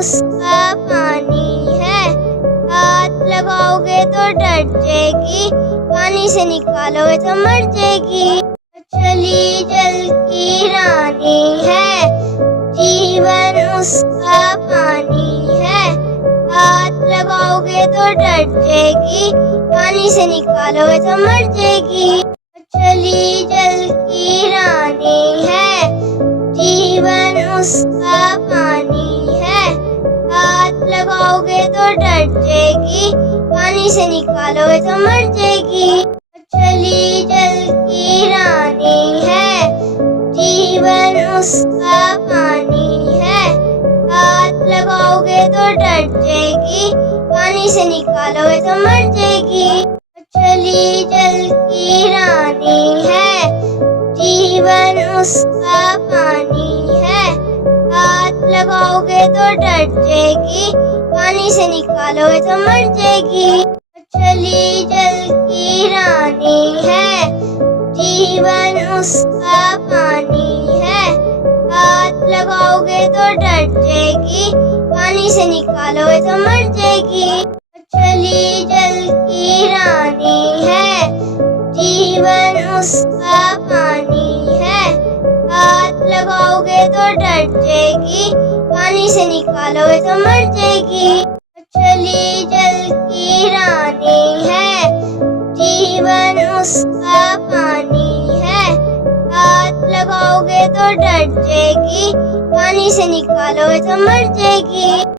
उसका पानी है, हाथ लगाओगे तो डर जाएगी, पानी से निकालोगे तो मर जाएगी। मछली जल की रानी है, जीवन उसका पानी है, हाथ लगाओगे तो डर जाएगी, पानी से निकालोगे तो मर जाएगी। मछली जल की रानी है, जीवन उसका पानी है, हाथ लगाओगे तो डर जाएगी, पानी से निकालोगे तो मर जाएगी। मछली जल की रानी है, जीवन उसका पानी है, हाथ लगाओगे तो डर जाएगी, पानी से निकालोगे तो मर जाएगी। मछली जल की रानी है, जीवन उसका पानी है, हाथ लगाओगे तो डर जाएगी, पानी से निकालोगे तो मर जाएगी। मछली जल की रानी है, जीवन उसका पानी है, हाथ लगाओगे तो डर जाएगी, पानी से निकालोगे तो मर जाएगी। मछली जल की रानी है, जीवन उसका पानी है, हाथ लगाओगे तो डर जाएगी, पानी से निकालोगे तो मर जाएगी। मछली जल की रानी है, जीवन उसका पानी है, हाथ लगाओगे तो डर जाएगी, पानी से निकालोगे तो मर जाएगी।